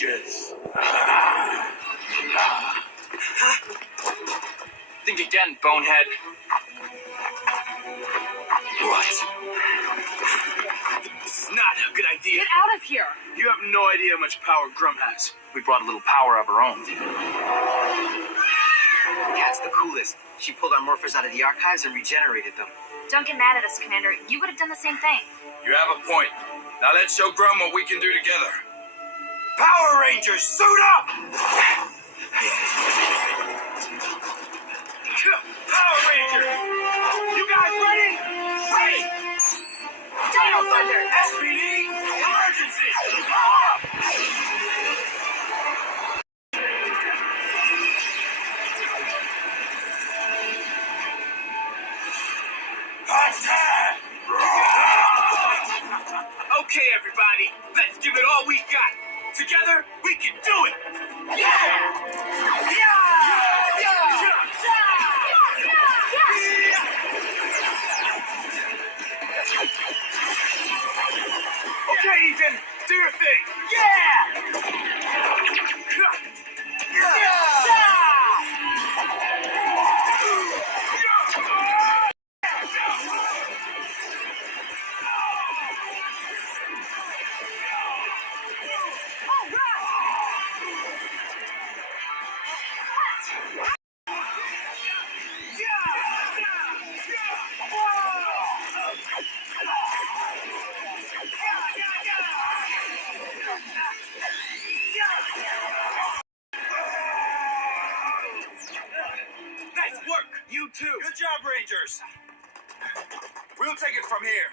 Rangers. Think again, bonehead. What? This is not a good idea. Get out of here! You have no idea how much power Grum has. We brought a little power of our own. Cat's the coolest. She pulled our morphers out of the archives and regenerated them. Don't get mad at us, Commander. You would have done the same thing. You have a point. Now let's show Grum what we can do together. Power Rangers, suit up! Power Rangers! You guys ready? Ready! Dino Thunder! SPD, emergency! Attack! Okay, everybody, let's give it all we got. Together, we can do it! Okay, Ethan, do your thing! Nice work! You too! Good job, Rangers! We'll take it from here.